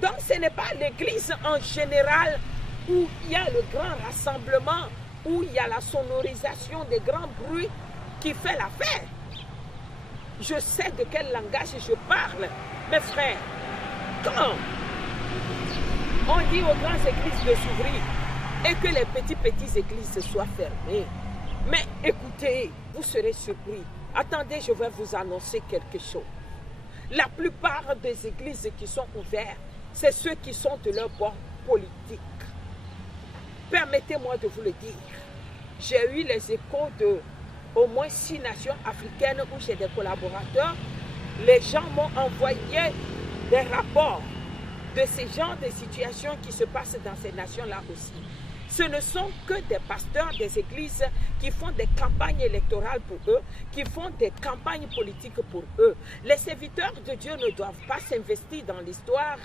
Donc ce n'est pas l'église en général où il y a le grand rassemblement, où il y a la sonorisation des grands bruits qui fait l'affaire. Je sais de quel langage je parle, mes frères. Quand on dit aux grandes églises de s'ouvrir et que les petites églises soient fermées, mais écoutez, vous serez surpris. Attendez, je vais vous annoncer quelque chose. La plupart des églises qui sont ouvertes, c'est ceux qui sont de leur bord politique. Permettez-moi de vous le dire. J'ai eu les échos de au moins 6 nations africaines où j'ai des collaborateurs. Les gens m'ont envoyé des rapports de ces genres de situations qui se passent dans ces nations-là aussi. Ce ne sont que des pasteurs des églises qui font des campagnes électorales pour eux, qui font des campagnes politiques pour eux. Les serviteurs de Dieu ne doivent pas s'investir dans l'histoire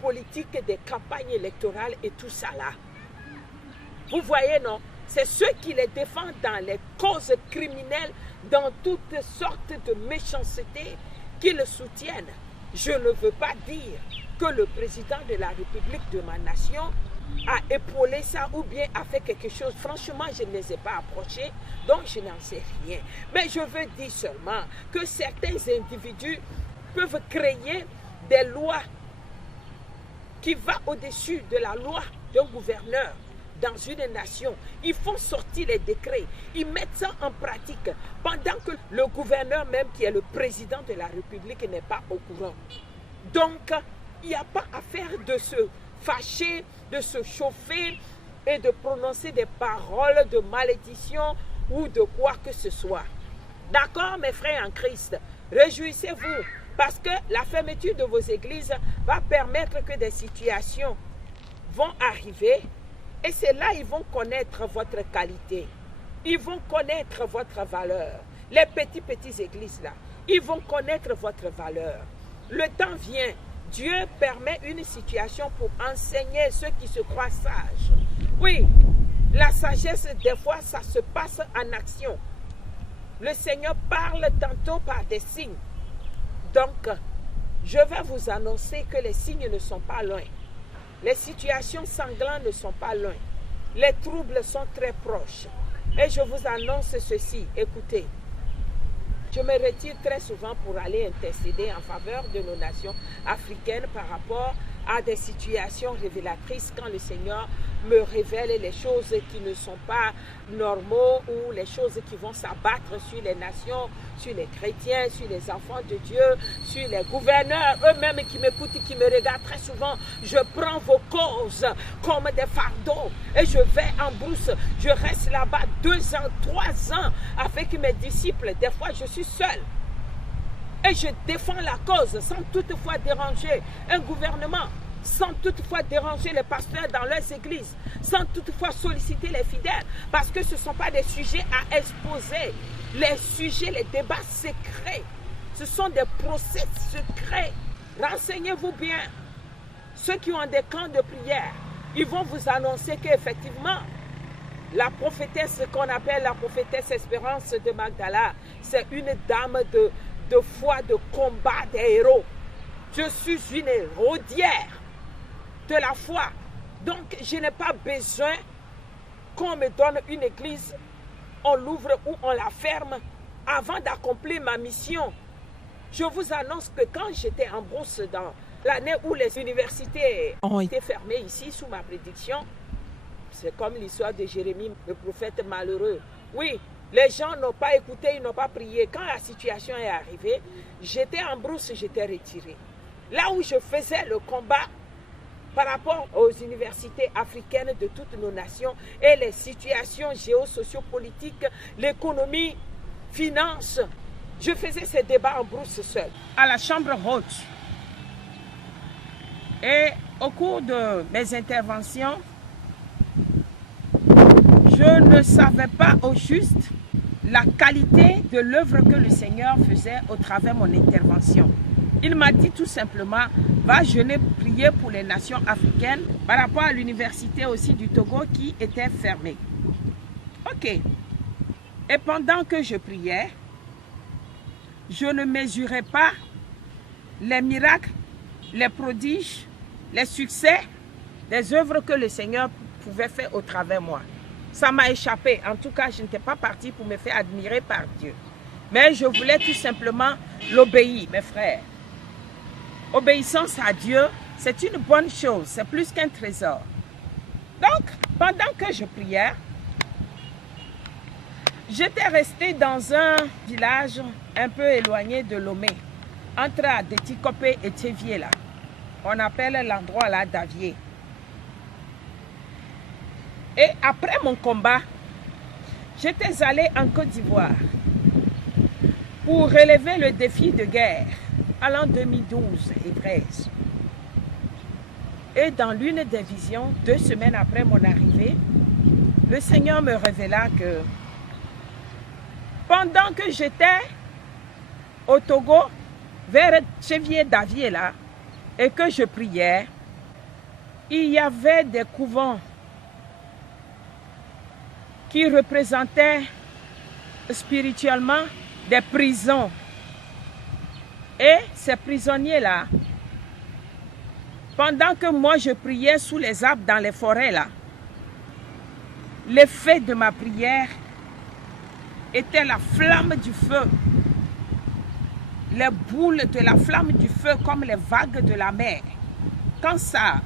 politique des campagnes électorales et tout ça là. Vous voyez, non? C'est ceux qui les défendent dans les causes criminelles, dans toutes sortes de méchanceté, qui le soutiennent. Je ne veux pas dire que le président de la République de ma nation a épaulé ça ou bien a fait quelque chose. Franchement, je ne les ai pas approchés, donc je n'en sais rien. Mais je veux dire seulement que certains individus peuvent créer des lois qui vont au-dessus de la loi d'un gouverneur dans une nation. Ils font sortir les décrets, ils mettent ça en pratique pendant que le gouverneur même qui est le président de la République n'est pas au courant. Donc, il n'y a pas à faire de se fâcher, de se chauffer et de prononcer des paroles de malédiction ou de quoi que ce soit. D'accord, mes frères en Christ? Réjouissez-vous parce que la fermeture de vos églises va permettre que des situations vont arriver. Et c'est là qu'ils vont connaître votre qualité. Ils vont connaître votre valeur. Les petites églises là, ils vont connaître votre valeur. Le temps vient. Dieu permet une situation pour enseigner ceux qui se croient sages. Oui, la sagesse, des fois, ça se passe en action. Le Seigneur parle tantôt par des signes. Donc, je vais vous annoncer que les signes ne sont pas loin. Les situations sanglantes ne sont pas loin. Les troubles sont très proches. Et je vous annonce ceci. Écoutez, je me retire très souvent pour aller intercéder en faveur de nos nations africaines par rapport à des situations révélatrices quand le Seigneur me révèle les choses qui ne sont pas normaux ou les choses qui vont s'abattre sur les nations, sur les chrétiens, sur les enfants de Dieu, sur les gouverneurs eux-mêmes qui m'écoutent et qui me regardent très souvent. Je prends vos causes comme des fardeaux et je vais en brousse. Je reste là-bas 2 ans, 3 ans avec mes disciples. Des fois, je suis seul. Et je défends la cause sans toutefois déranger un gouvernement, sans toutefois déranger les pasteurs dans leurs églises, sans toutefois solliciter les fidèles, parce que ce ne sont pas des sujets à exposer. Les sujets, les débats secrets, ce sont des procès secrets. Renseignez-vous bien. Ceux qui ont des camps de prière, ils vont vous annoncer qu'effectivement, la prophétesse qu'on appelle la prophétesse Espérance de Magdala, c'est une dame de foi, de combat, des héros. Je suis une hérodière de la foi. Donc, je n'ai pas besoin qu'on me donne une église, on l'ouvre ou on la ferme avant d'accomplir ma mission. Je vous annonce que quand j'étais en brousse dans l'année où les universités ont été fermées ici sous ma prédiction, c'est comme l'histoire de Jérémie, le prophète malheureux. Oui, les gens n'ont pas écouté, ils n'ont pas prié. Quand la situation est arrivée, j'étais en brousse, j'étais retiré. Là où je faisais le combat par rapport aux universités africaines de toutes nos nations et les situations géosocio-politiques, l'économie, finance, je faisais ces débats en brousse seul, à la chambre haute. Et au cours de mes interventions, je ne savais pas au juste la qualité de l'œuvre que le Seigneur faisait au travers de mon intervention. Il m'a dit tout simplement, va jeûner, prier pour les nations africaines par rapport à l'université aussi du Togo qui était fermée. Ok. Et pendant que je priais, je ne mesurais pas les miracles, les prodiges les succès, les œuvres que le Seigneur pouvait faire au travers de moi. Ça m'a échappé. En tout cas, je n'étais pas partie pour me faire admirer par Dieu. Mais je voulais tout simplement l'obéir, mes frères. Obéissance à Dieu, c'est une bonne chose. C'est plus qu'un trésor. Donc, pendant que je priais, j'étais restée dans un village un peu éloigné de Lomé, entre Adétikopé et Thévié là. On appelle l'endroit là Davier. Et après mon combat, j'étais allée en Côte d'Ivoire pour relever le défi de guerre à l'an 2012 et 2013. Et dans l'une des visions, 2 semaines après mon arrivée, le Seigneur me révéla que pendant que j'étais au Togo, vers Chevier Davier là, et que je priais, il y avait des couvents qui représentaient spirituellement des prisons. Et ces prisonniers-là, pendant que moi je priais sous les arbres dans les forêts là, l'effet de ma prière était la flamme du feu. Les boules de la flamme du feu comme les vagues de la mer. Quand ça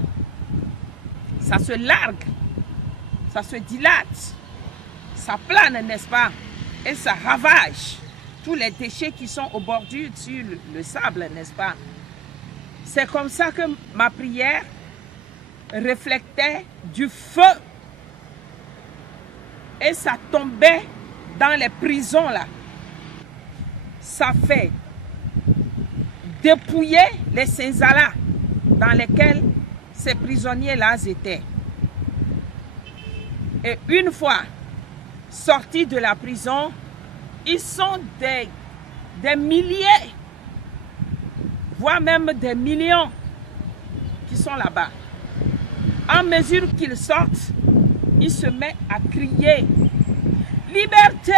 se largue, ça se dilate, ça plane, n'est-ce pas? Et ça ravage tous les déchets qui sont au bordure sur le sable, n'est-ce pas? C'est comme ça que ma prière reflétait du feu. Et ça tombait dans les prisons là. Ça fait dépouiller les cinzalas dans lesquels ces prisonniers-là étaient. Et une fois sortis de la prison, ils sont des milliers, voire même des millions qui sont là-bas. En mesure qu'ils sortent, ils se mettent à crier « Liberté!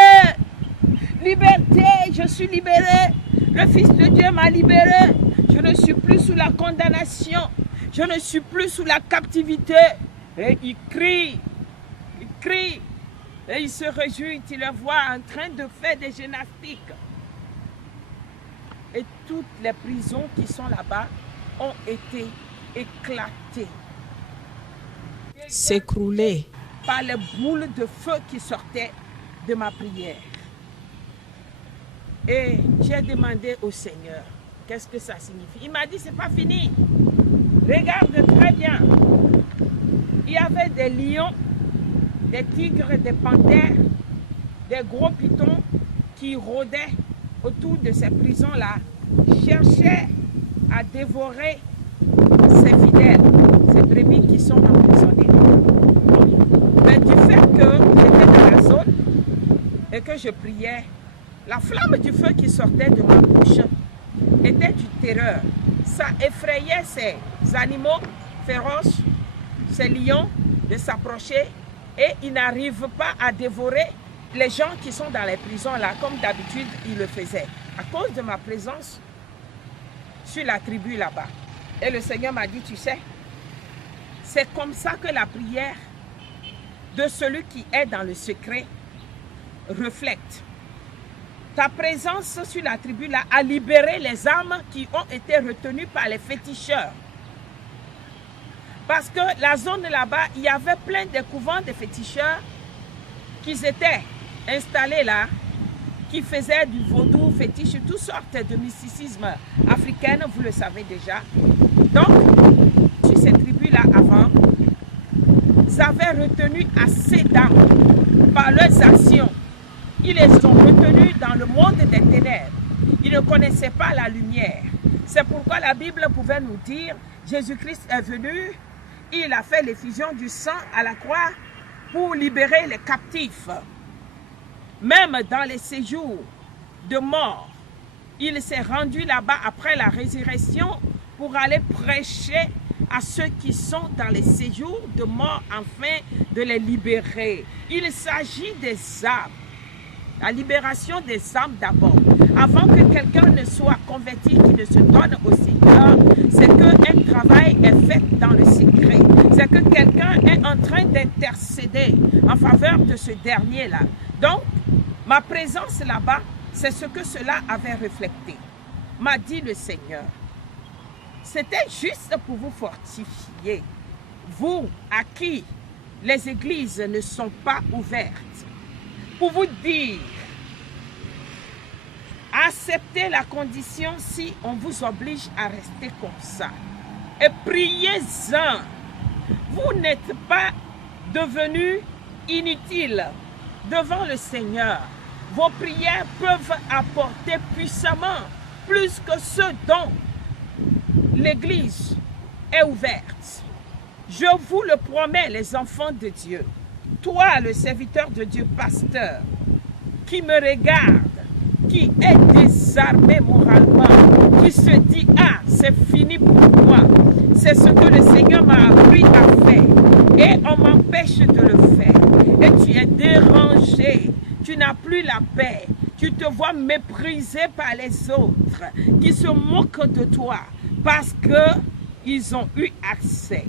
Liberté! Je suis libéré! Le Fils de Dieu m'a libéré! Je ne suis plus sous la condamnation! Je ne suis plus sous la captivité! » Et ils crient, et ils se réjouissent, ils les voient en train de faire des gymnastiques. Et toutes les prisons qui sont là-bas ont été éclatées, s'écroulées par les boules de feu qui sortaient de ma prière. Et j'ai demandé au Seigneur, qu'est-ce que ça signifie? Il m'a dit, c'est pas fini. Regarde très bien. Il y avait des lions, des tigres, des panthères, des gros pitons qui rôdaient autour de ces prisons-là, cherchaient à dévorer ces fidèles, ces brebis qui sont emprisonnés. Mais du fait que j'étais dans la zone et que je priais, la flamme du feu qui sortait de ma bouche était du terreur. Ça effrayait ces animaux féroces, ces lions, de s'approcher et ils n'arrivent pas à dévorer les gens qui sont dans les prisons là, comme d'habitude ils le faisaient, à cause de ma présence sur la tribu là-bas. Et le Seigneur m'a dit, tu sais, c'est comme ça que la prière de celui qui est dans le secret reflète. Ta présence sur la tribu là a libéré les âmes qui ont été retenues par les féticheurs. Parce que la zone là-bas, il y avait plein de couvents de féticheurs qui étaient installés là, qui faisaient du vaudou, fétiche, toutes sortes de mysticisme africain, vous le savez déjà. Donc, sur ces tribus-là avant, ils avaient retenu assez d'âmes par leurs actions. Ils les ont retenus dans le monde des ténèbres. Ils ne connaissaient pas la lumière. C'est pourquoi la Bible pouvait nous dire, Jésus-Christ est venu, il a fait l'effusion du sang à la croix pour libérer les captifs. Même dans les séjours de mort, il s'est rendu là-bas après la résurrection pour aller prêcher à ceux qui sont dans les séjours de mort afin de les libérer. Il s'agit des âmes. La libération des âmes d'abord. avant que quelqu'un ne soit converti, qui ne se donne au Seigneur, c'est qu'un travail est fait dans le secret. C'est que quelqu'un est en train d'intercéder en faveur de ce dernier-là. Donc, ma présence là-bas, c'est ce que cela avait reflété. M'a dit le Seigneur. C'était juste pour vous fortifier. Vous, à qui les églises ne sont pas ouvertes. Pour vous dire, acceptez la condition si on vous oblige à rester comme ça. Et priez-en. Vous n'êtes pas devenus inutiles devant le Seigneur. Vos prières peuvent apporter puissamment plus que ce dont l'Église est ouverte. Je vous le promets, les enfants de Dieu. Toi, le serviteur de Dieu, pasteur, qui me regarde, qui est désarmé moralement, qui se dit, ah, c'est fini pour moi. C'est ce que le Seigneur m'a appris à faire. Et on m'empêche de le faire. Et tu es dérangé. Tu n'as plus la paix. Tu te vois méprisé par les autres qui se moquent de toi parce qu'ils ont eu accès.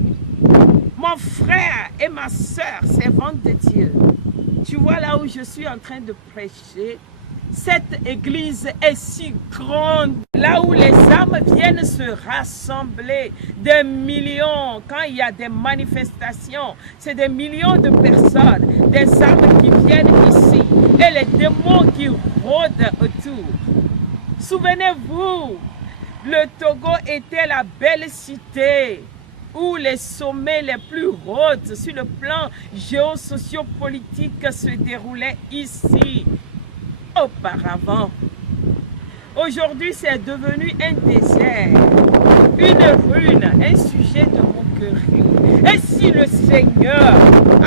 Mon frère et ma soeur, servantes de Dieu, tu vois là où je suis en train de prêcher, cette église est si grande, là où les âmes viennent se rassembler, des millions, quand il y a des manifestations, c'est des millions de personnes, des âmes qui viennent ici, et les démons qui rôdent autour. Souvenez-vous, le Togo était la belle cité, où les sommets les plus hauts sur le plan géosocio-politique se déroulaient ici. Auparavant, aujourd'hui c'est devenu un désert, une ruine, un sujet de moquerie. Et si le Seigneur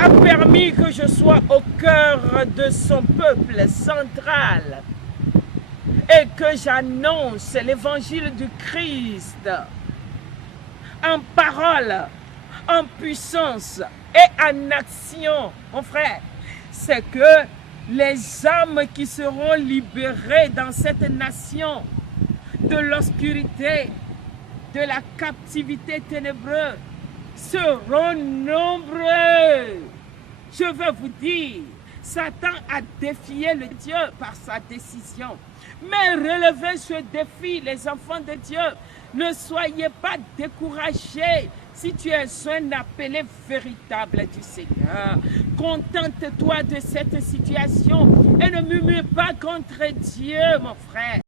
a permis que je sois au cœur de son peuple central et que j'annonce l'évangile du Christ en parole, en puissance et en action, mon frère, c'est que les âmes qui seront libérées dans cette nation de l'obscurité, de la captivité ténébreuse, seront nombreux. Je veux vous dire, Satan a défié le Dieu par sa décision. Mais relevez ce défi, les enfants de Dieu. Ne soyez pas découragés si tu es un appelé véritable du Seigneur. Contente-toi de cette situation et ne murmure pas contre Dieu, mon frère.